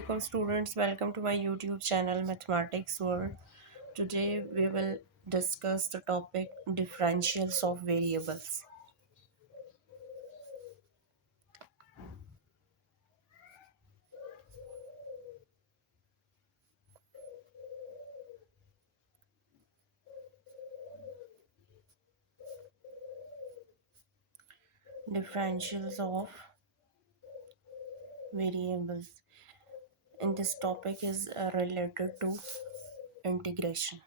Assalamualaikum students, welcome to my YouTube channel Mathematics World. Today we will discuss the topic differentials of variables. Differentials of variables. And this topic is related to integration.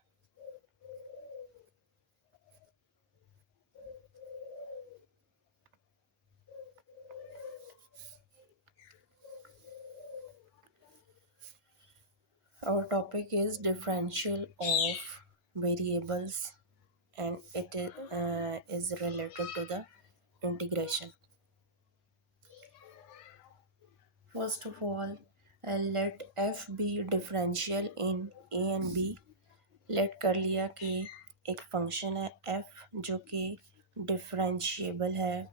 Our topic is differential of variables and it is related to the integration. First of all, let f be differential in a and b. Let कर लिया कि एक function है f जो कि differentiable है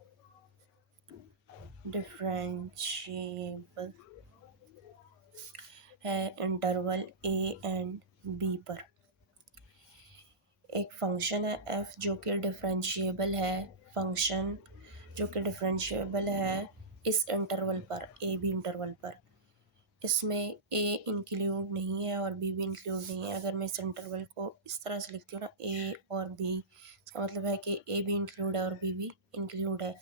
interval a and b पर। एक फंक्शन है f जो कि डिफरेंशिएबल है, फंक्शन जो कि डिफरेंशिएबल है इस इंटरवल पर, a b इंटरवल पर। इसमें a इंक्लूड नहीं है और b भी इंक्लूड नहीं है। अगर मैं इस इंटरवल को इस तरह से लिखती हूँ ना, a और b, इसका मतलब है कि a भी इंक्लूड है और b भी इंक्लूड है।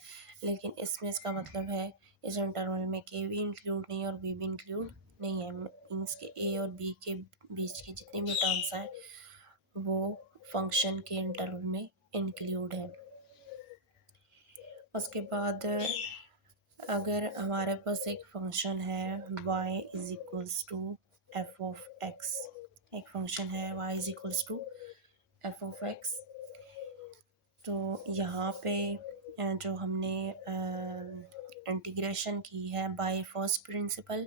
लेकिन इसमें इसका मतलब है इस इंटरवल में k भी इंक्लूड नहीं है और b भी इंक्लूड नहीं है। मीन्स के a और b के बीच की जितनी भी टर्म्स हैं वो फंक्शन के इंटरवल में इंक्लूड है। उसके बाद अगर हमारे पास एक फंक्शन है y is equals to F of x, एक फंक्शन है y is equals to F of x, तो यहाँ पे जो हमने इंटीग्रेशन की है by first principle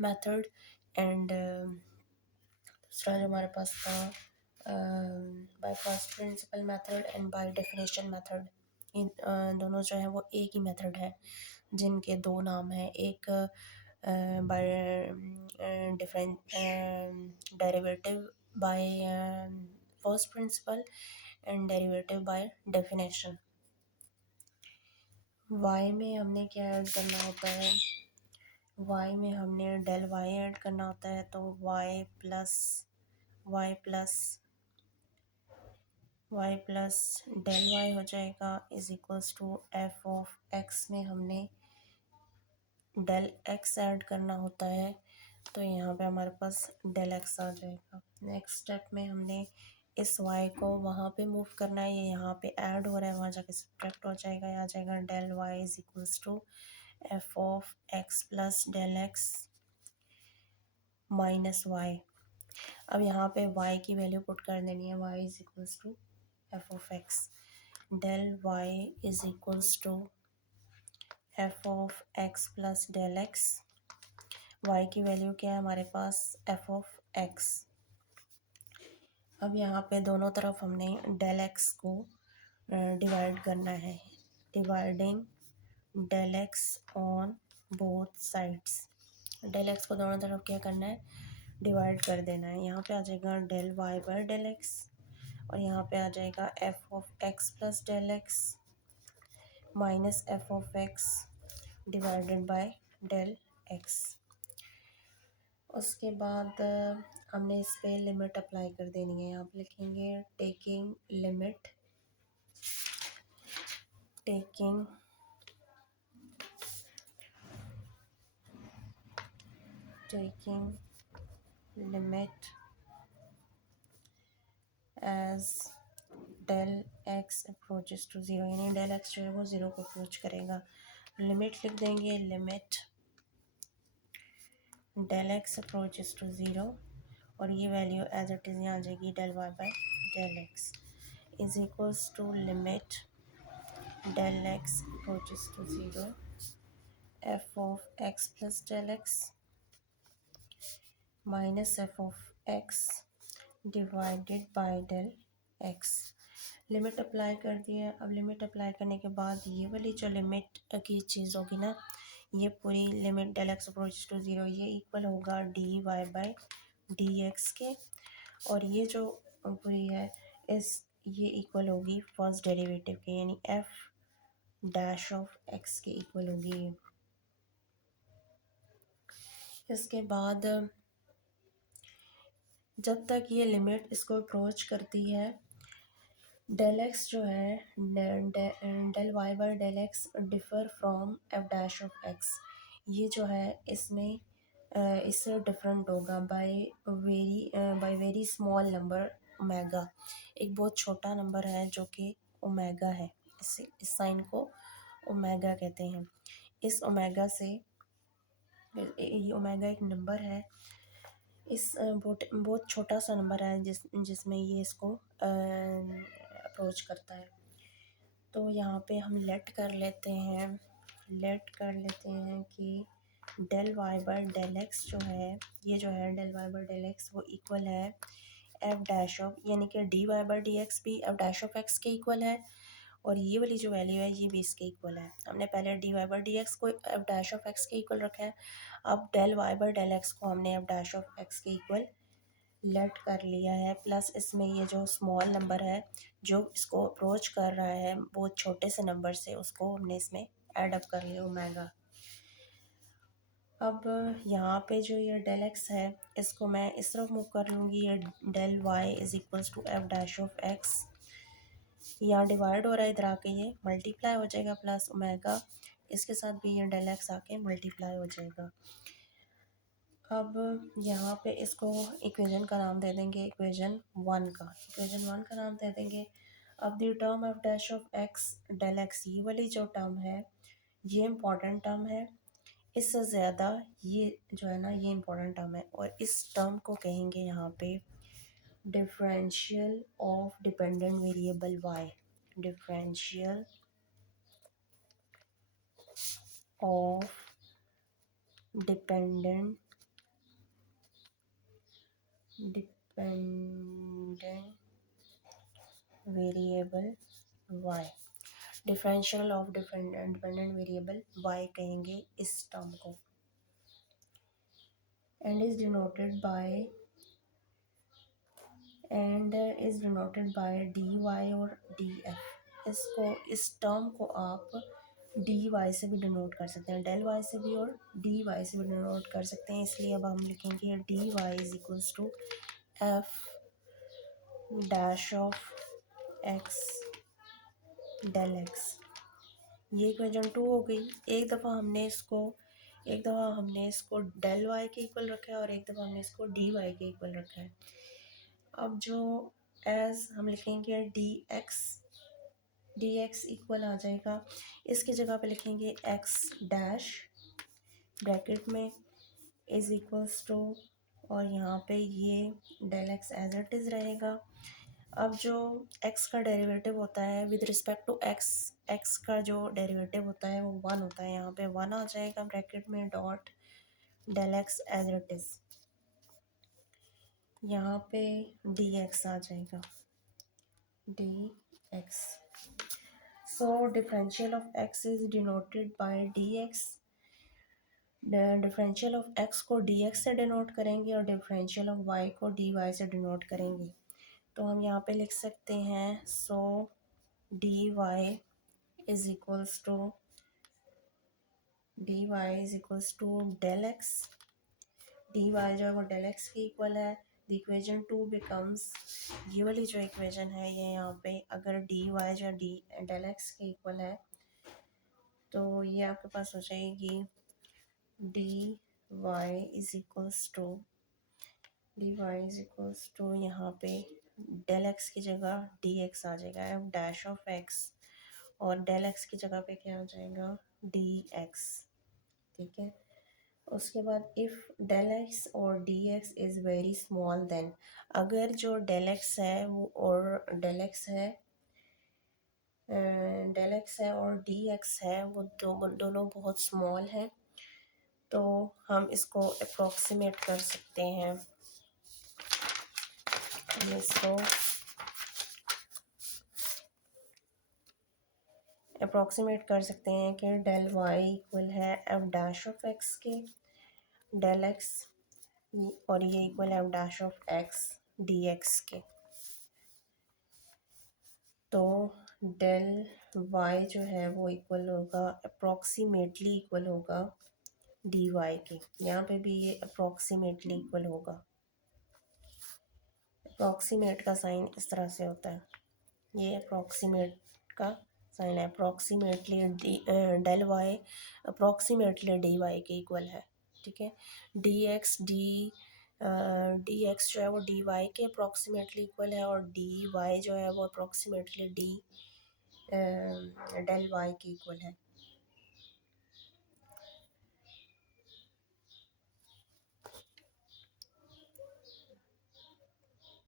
method and दूसरा जो हमारे पास था by first principle method and by definition method, इन दोनों जो है वो एक ही मेथड है जिनके दो नाम हैं। एक by different derivative bye first principal and derivative by definition. y में हमने क्या ऐड करना होता है, y में हमने डेल y ऐड करना होता है, तो y प्लस डेल y हो जाएगा is equals to F of X में हमने डेल x ऐड करना होता है, तो यहाँ पे हमारे पास डेल x आ जाएगा। नेक्स्ट स्टेप में हमने इस y को वहाँ पे मूव करना है, ये यहाँ पे ऐड हो रहा है, वहाँ जाके सब्ट्रैक्ट हो जाएगा, यहाँ आ जाएगा del y is equals to F of X plus del X minus Y. अब यहाँ पे y की वैल्यू पुट कर देनी है, y is equals to F of x, del y is equals to F of X plus del X, y की value क्या है हमारे पास एफ ऑफ एक्स। अब यहाँ पे दोनों तरफ हमने डेल एक्स को डिवाइड करना है, dividing del X on both sides. Del x को दोनों तरफ क्या करना है, डिवाइड कर देना है। यहाँ पे आ जाएगा del Y by del x और यहाँ पे आ जाएगा F of X plus del X minus F of X divided by del X. उसके बाद हमने इस पे लिमिट अप्लाई कर देनी है। यहाँ पे लिखेंगे taking limit, taking limit as del X approaches to zero, यानी डेल एक्स जो है वो ज़ीरो को अप्रोच करेगा। लिमिट लिख देंगे, limit del X approaches to zero और ये वैल्यू एज इट इज़ यहाँ आ जाएगी del Y by del X is equals to limit del X approaches to zero F of X plus del X minus F of X divided by del X. Limit apply कर दी है। अब limit apply करने के बाद ये वाली जो लिमिट की चीज़ होगी ना, ये पूरी limit del x approach to zero ये इक्वल होगा d y by d x के, और ये जो पूरी है इस ये इक्वल होगी फर्स्ट डेरिवेटिव के, यानी एफ डैश ऑफ एक्स के इक्वल होगी। इसके बाद जब तक ये लिमिट इसको अप्रोच करती है, डेल एक्स जो है del y by del x differ from f dash of x, ये जो है इसमें इससे डिफरेंट होगा by very small number omega. एक बहुत छोटा नंबर है जो कि ओमेगा है, इस साइन को ओमेगा कहते हैं। इस ओमेगा से ये ओमेगा एक नंबर है, इस बहुत छोटा सा नंबर है जिसमें ये इसको अप्रोच करता है। तो यहाँ पे हम लेट कर लेते हैं कि del y by del x जो है, ये जो है del y by del x वो इक्वल है एफ डैश ऑफ, यानी कि d y by d x भी एफ डैश ऑफ एक्स के इक्वल है, और ये वाली जो वैल्यू है ये भी इसके इक्वल है। हमने पहले d y by d x को एफ डैश ऑफ एक्स के इक्वल रखा है, अब del y by del x को हमने एफ डैश ऑफ एक्स के इक्वल लेट कर लिया है। प्लस इसमें ये जो स्मॉल नंबर है जो इसको अप्रोच कर रहा है बहुत छोटे से नंबर से, उसको हमने इसमें ऐड अप कर लिया ओमेगा। अब यहाँ पे जो ये डेल एक्स है इसको मैं इस तरफ मूव कर लूँगी, ये del y is equals to f dash of x, यहाँ डिवाइड हो रहा है, इधर आके ये मल्टीप्लाई हो जाएगा प्लस ओमेगा, इसके साथ भी ये डेल एक्स आके मल्टीप्लाई हो जाएगा। अब यहाँ पे इसको इक्वेशन का नाम दे देंगे इक्वेशन वन का नाम दे देंगे। अब the term f dash of x del x, ये वाली जो टर्म है ये इम्पॉर्टेंट टर्म है, इससे ज़्यादा ये जो है ना ये इम्पोर्टेंट टर्म है, और इस टर्म को कहेंगे यहाँ पे differential of dependent variable y, differential of dependent variable y, differential of dependent variable y कहेंगे इस टर्म को, and is denoted by d y और डी एफ। इस टर्म को आप डी वाई से भी डिनोट कर सकते हैं, डेल वाई से भी और डी वाई से भी डिनोट कर सकते हैं, इसलिए अब हम लिखेंगे d y is equals to f dash of x del x. ये इक्वेशन टू हो गई। एक दफ़ा हमने इसको डेल वाई के इक्वल रखा है और एक दफ़ा हमने इसको डी वाई के इक्वल रखा है। अब जो एज हम लिखेंगे डी एक्स इक्वल आ जाएगा, इसकी जगह पे लिखेंगे एक्स डैश ब्रैकेट में इज इक्वल्स टू, और यहाँ पे ये del x as it is रहेगा। अब जो x का डेरिवेटिव होता है विद रिस्पेक्ट टू x का जो डेरिवेटिव होता है वो 1 होता है, यहाँ पे 1 आ जाएगा ब्रैकेट में dot del x as it is, यहाँ पे dx आ जाएगा dx। So differential of x is denoted by dx, differential of x को dx से डिनोट करेंगे और डिफरेंशियल ऑफ y को dy से डिनोट करेंगे। तो हम यहाँ पे लिख सकते हैं so dy is equals to del x, dy जो है वो डेल एक्स के इक्वल है। द इक्वेशन टू बिकम्स, ये वाली जो इक्वेशन है ये यहाँ पे अगर dy जो डेल एक्स के इक्वल है तो ये आपके पास हो जाएगी dy इज इक्वल्स टू यहाँ पे डेल एक्स की जगह dx आ जाएगा एफ डैश ऑफ एक्स, और डेल एक्स की जगह पे क्या आ जाएगा dx, ठीक है। उसके बाद इफ़ डेल एक्स और dx is very small then, अगर जो डेल एक्स है वो और डेल एक्स है और dx है वो दोनों बहुत स्मॉल है, तो हम इसको अप्रॉक्सीमेट कर सकते हैं, हम इसको अप्रॉक्सीमेट कर सकते हैं कि डेल वाई इक्वल है एफ डैश ऑफ एक्स के, डेल एक्स, और ये इक्वल है f dash of x D x के। तो डेल वाई जो है वो इक्वल होगा, अप्रॉक्सीमेटली इक्वल होगा डी वाई के। यहाँ पे भी ये अप्रॉक्सीमेटली इक्वल होगा। अप्रॉक्सीमेट का साइन इस तरह से होता है, ये अप्रॉक्सीमेट का साइन है। Approximately del y approximately d y के इक्वल है, ठीक है। डी एक्स जो है वो डी वाई के अप्रॉक्सीमेटली इक्वल है, और डी वाई जो है वो अप्रॉक्सीमेटली डेल वाई के इक्वल है।